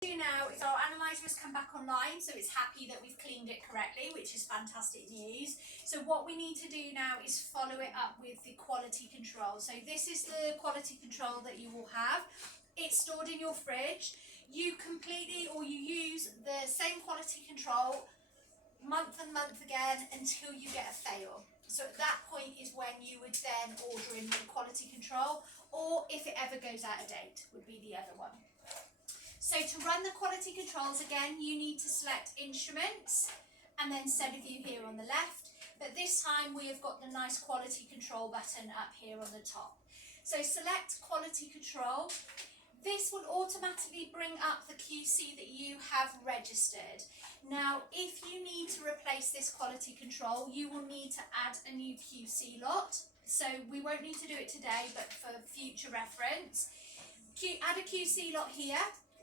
Now is our analyzer has come back online, so it's happy that we've cleaned it correctly, which is fantastic news. So what we need to do now is follow it up with the quality control. So this is the quality control that you will have. It's stored in your fridge. You completely or you use the same quality control month and month again until you get a fail. So at that point is when you would then order in the quality control, or if it ever goes out of date would be the other one. So to run the quality controls again, you need to select instruments and then Sediview here on the left. But this time we have got the nice quality control button up here on the top. So select quality control. This will automatically bring up the QC that you have registered. Now, if you need to replace this quality control, you will need to add a new QC lot. So we won't need to do it today, but for future reference, add a QC lot here.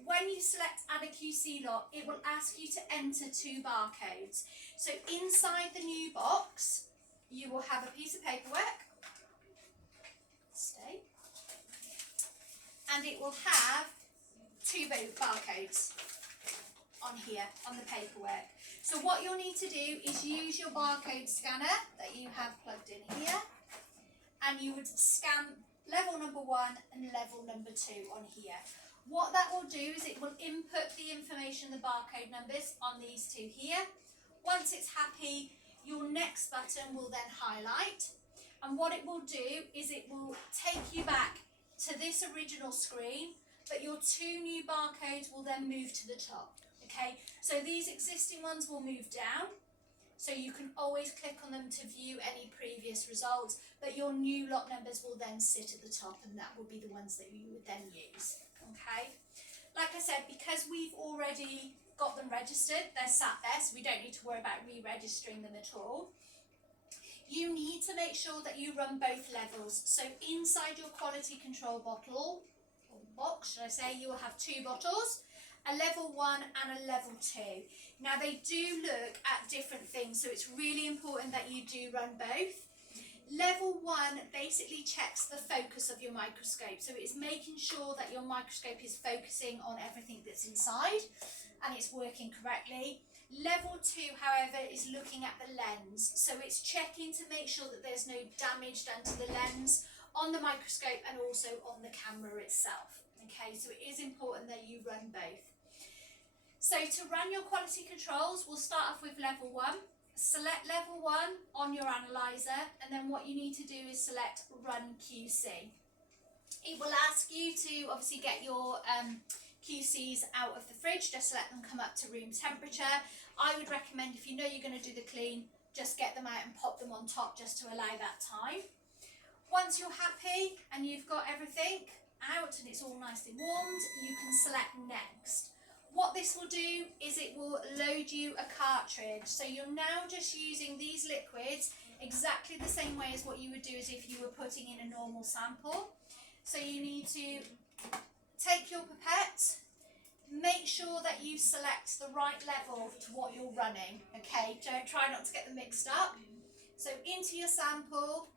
When you select add a QC lot, it will ask you to enter 2 barcodes. So inside the new box, you will have a piece of paperwork, and it will have 2 barcodes on here, on the paperwork. So what you'll need to do is use your barcode scanner that you have plugged in here, and you would scan level number 1 and level number 2 on here. What that will do is it will input the information, the barcode numbers on these 2 here. Once it's happy, your next button will then highlight. And what it will do is it will take you back to this original screen, but your 2 new barcodes will then move to the top. Okay, so these existing ones will move down. So you can always click on them to view any previous results, but your new lot numbers will then sit at the top, and that will be the ones that you would then use. Okay, like I said, because we've already got them registered, they're sat there, so we don't need to worry about re-registering them at all. You need to make sure that you run both levels. So inside your quality control bottle, or box, should I say, you will have 2 bottles, a level 1 and a level 2. Now they do look at different things, so it's really important that you do run both. Level 1 basically checks the focus of your microscope, so it's making sure that your microscope is focusing on everything that's inside and it's working correctly. Level 2, however, is looking at the lens, so it's checking to make sure that there's no damage done to the lens on the microscope and also on the camera itself. Okay, so it is important that you run both. So to run your quality controls, we'll start off with level 1. Select level 1 on your analyzer, and then what you need to do is select run QC. It will ask you to obviously get your QCs out of the fridge, just let them come up to room temperature. I would recommend, if you know you're going to do the clean, just get them out and pop them on top just to allow that time. Once you're happy and you've got everything out and it's all nicely warmed, you can select next. What this will do is it will load you a cartridge. So you're now just using these liquids exactly the same way as what you would do as if you were putting in a normal sample. So you need to take your pipette, make sure that you select the right level to what you're running. Okay, don't try not to get them mixed up. So into your sample,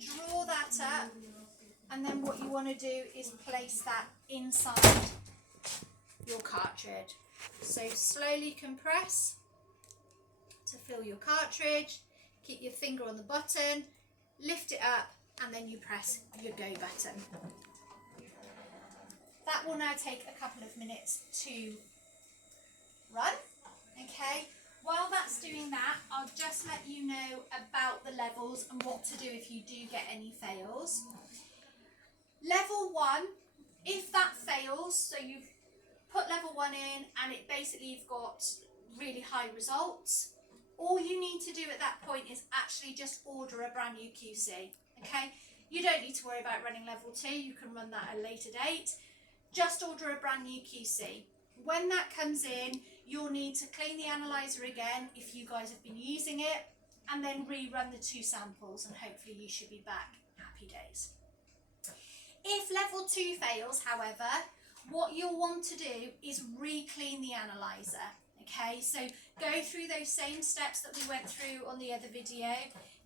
draw that up, and then what you want to do is place that inside your cartridge. So slowly compress to fill your cartridge, keep your finger on the button, lift it up, and then you press your go button. That will now take a couple of minutes to run. Okay, while that's doing that, I'll just let you know about the levels and what to do if you do get any fails. Level 1, if that fails, so you've put level 1 in and it basically you've got really high results, all you need to do at that point is actually just order a brand new QC. Okay, you don't need to worry about running level 2, you can run that at a later date. Just order a brand new QC. When that comes in, you'll need to clean the analyzer again if you guys have been using it, and then rerun the 2 samples, and hopefully you should be back. Happy days. If level 2 fails, however, what you'll want to do is re-clean the analyzer. Okay, so go through those same steps that we went through on the other video,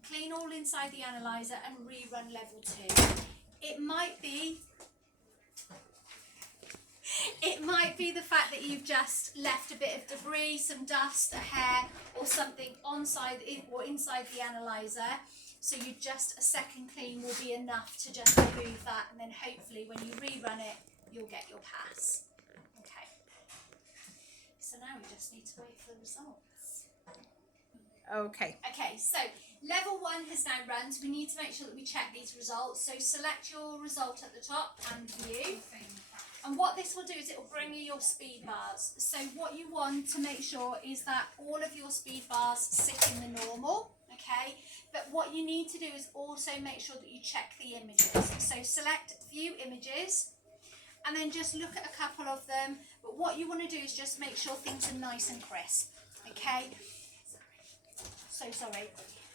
clean all inside the analyzer and rerun level 2. It might be It might be the fact that you've just left a bit of debris, some dust, a hair or something inside the analyzer. So a second clean will be enough to just remove that, and then hopefully when you rerun it, you'll get your pass. Okay. So now we just need to wait for the results. Okay. Okay, so level 1 has now run, so we need to make sure that we check these results. So select your result at the top and view. And what this will do is it will bring you your speed bars. So what you want to make sure is that all of your speed bars sit in the normal, okay? But what you need to do is also make sure that you check the images. So select view images and then just look at a couple of them. But what you want to do is just make sure things are nice and crisp, okay? So sorry.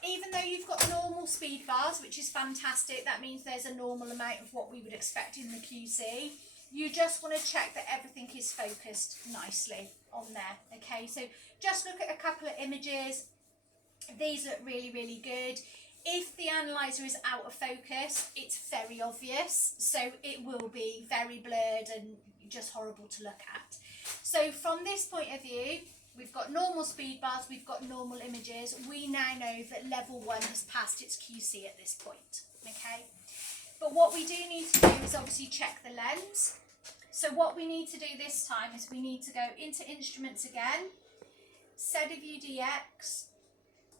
Even though you've got normal speed bars, which is fantastic, that means there's a normal amount of what we would expect in the QC. You just want to check that everything is focused nicely on there, okay? So just look at a couple of images. These look really, really good. If the analyzer is out of focus, it's very obvious, so it will be very blurred and just horrible to look at. So from this point of view, we've got normal speed bars, we've got normal images. We now know that level 1 has passed its QC at this point, okay? But what we do need to do is obviously check the lens. So what we need to do this time is we need to go into instruments again, Sediview DX,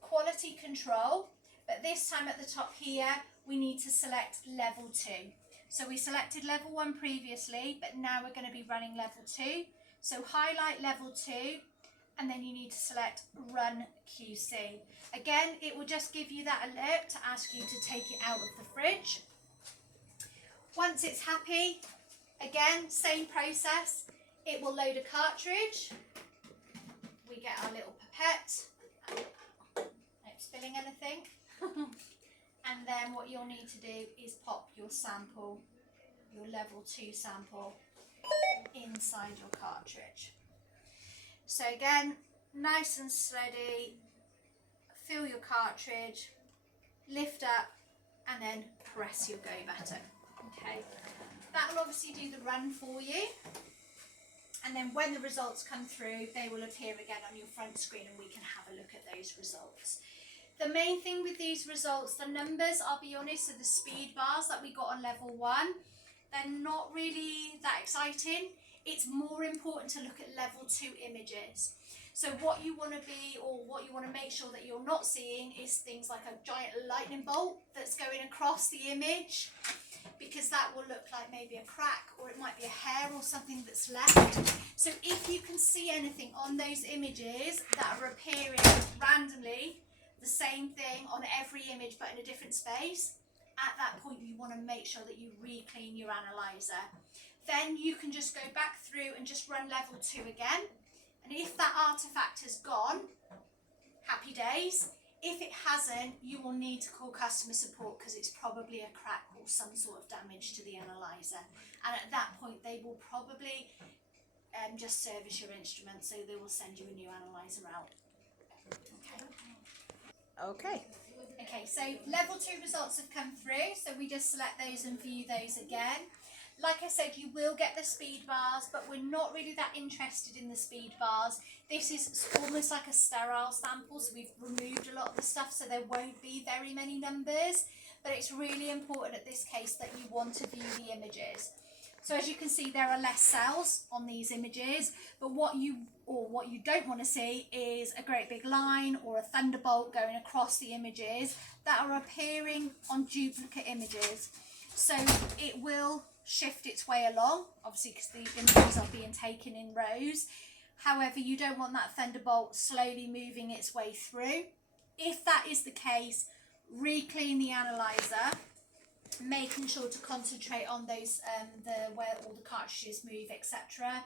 quality control, but this time at the top here, we need to select level 2. So we selected level 1 previously, but now we're going to be running level 2. So highlight level 2, and then you need to select run QC. Again, it will just give you that alert to ask you to take it out of the fridge. Once it's happy, again, same process. It will load a cartridge. We get our little pipette. Not spilling anything. And then what you'll need to do is pop your sample, your level 2 sample, inside your cartridge. So again, nice and steady, fill your cartridge, lift up, and then press your go button. Okay, that will obviously do the run for you, and then when the results come through, they will appear again on your front screen and we can have a look at those results. The main thing with these results, the numbers, I'll be honest, are the speed bars that we got on level 1. They're not really that exciting. It's more important to look at level 2 images. So what you want to be, or what you want to make sure that you're not seeing, is things like a giant lightning bolt that's going across the image, because that will look like maybe a crack, or it might be a hair or something that's left. So if you can see anything on those images that are appearing randomly, the same thing on every image but in a different space, at that point you want to make sure that you re-clean your analyzer. Then you can just go back through and just run level 2 again. And if that artifact has gone, happy days. If it hasn't, you will need to call customer support because it's probably a crack or some sort of damage to the analyzer. And at that point, they will probably just service your instrument, so they will send you a new analyzer out. Okay. Okay, so level 2 results have come through, so we just select those and view those again. Like I said, you will get the speed bars, but we're not really that interested in the speed bars. This is almost like a sterile sample, so we've removed a lot of the stuff, so there won't be very many numbers, but it's really important at this case that you want to view the images. So as you can see, there are less cells on these images, but what you don't want to see is a great big line or a thunderbolt going across the images that are appearing on duplicate images. So it will shift its way along, obviously because the images are being taken in rows. However, you don't want that thunderbolt slowly moving its way through. If that is the case, re-clean the analyzer, making sure to concentrate on those where all the cartridges move, etc.,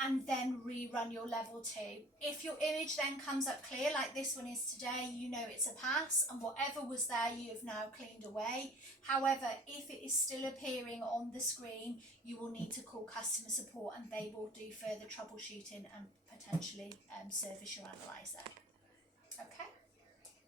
and then rerun your level 2. If your image then comes up clear like this one is today, you know it's a pass, and whatever was there you have now cleaned away. However, if it is still appearing on the screen, you will need to call customer support and they will do further troubleshooting and potentially service your analyzer. Okay.